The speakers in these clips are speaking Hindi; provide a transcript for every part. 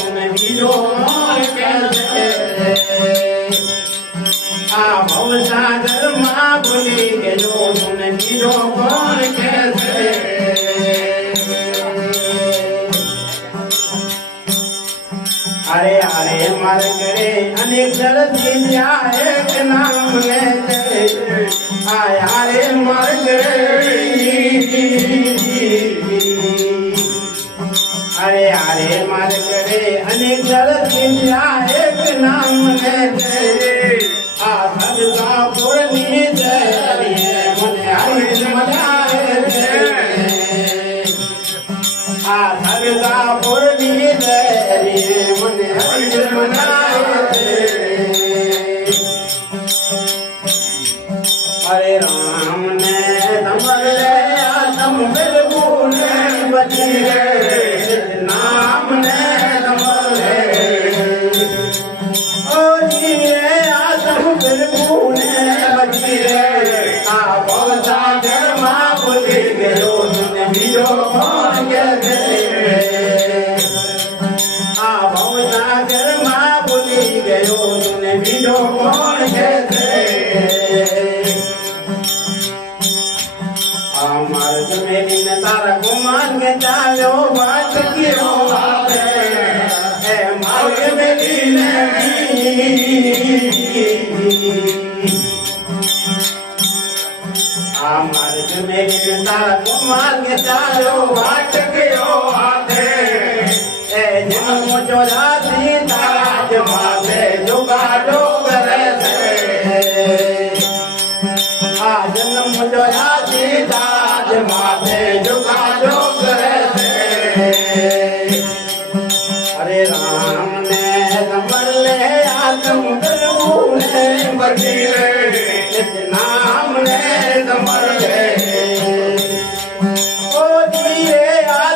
तुमने बीजो कौन कैसे आ भवसागर माँ भूली गयो तुमने बीजो कौन कैसे अरे अरे मर गए अनेक जल्दी एक नाम लेते आया रे मर गए अरे अरे मर गए अनेक जल्दी एक नाम लेते आ भगवा पूर्णी जय मन आई मनाए आ भगवा पूर्णी जय मन आई मनाए हरे राम ने दमर तुम बिल्कुल बची रे नाम ने दमर ओ जी तुम बिल्कुल बची रे आ भवसा जन्मा भूली गयो तुमने बीजो कौन कैसे आ भवसा जन्मा भूली गयो तुमने बीजो कौन कैसे मार्ग मेरी ने तारा को मान के चालो बात क्यों आवे ए मार्ग मेरी ने मार्ग मेरी ने तारा को मान के चालो बात क्यों आवे ए जन्म चौरासी तारा जमाते जुगाड़ो करे आ जन्म चौरासी माथे झुका जो हरे राम ने संवर ले तुम बिल्कुल बची रे नाम ने संवर ले ओ जीरे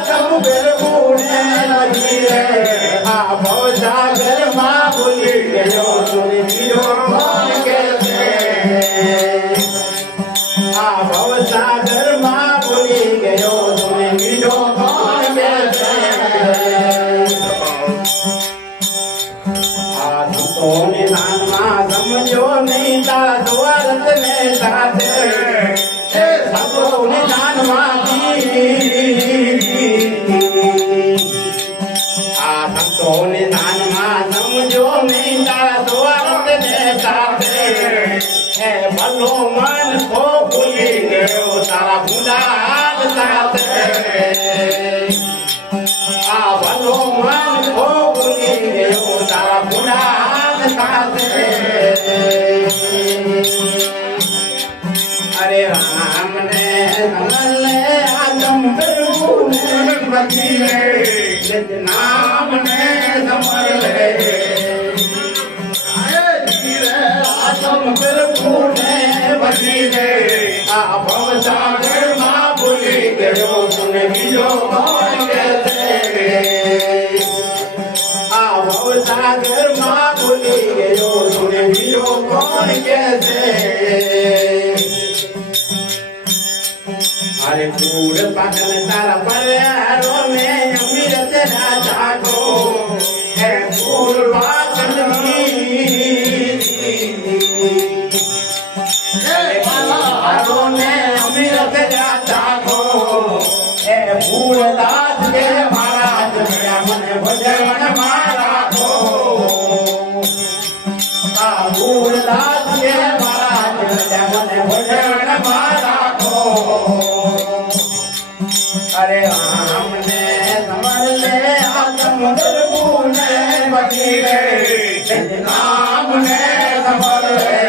तुम बिल्कुल बची रे आ भवसागर माँ भूली गयो तुम जीरो कौन कैसे आ भवसागर माँ भूली गयो तुमने बीजो कौन कैसे आ तो निदान माँ समझो नहीं तारा द्वारत में जाते सबको निदान माँ आ तो निदान माँ समझो नहीं तारा द्वारत में जाते भलो मन को भूली गयो तारा भूलाल साथ आ भलो मन को भूली गयो तारा भूलाल साथ अरे राम ने समझ तुम बिल्कुल बची रे नाम ने समझ ले तुम बिल्कुल बची रे आ भवसागर माँ भूली गयो तुमने बीजो कौन कैसे आ भवसागर माँ भूली गयो तुमने बीजो कौन कैसे अरे कूड़ पागल तारा पर हरो में अमीरत राजा को है कूड़ पागल अमीरत राजा को ए भूलदास के महाराज मेरा मन भजन मारा को आ भूलदास के महाराज मेरा मन भजन मारा को अरे राम ने समझ ले तुम बिल्कुल बची रे नाम ने समझ ले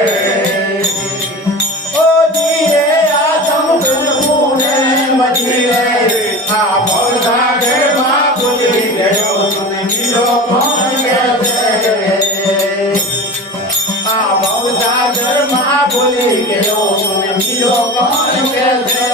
भवसागर माँ भूली गयो तुमने बीजो कौन कैसे आ भवसागर माँ भूली गयो तुमने बीजो कौन कैसे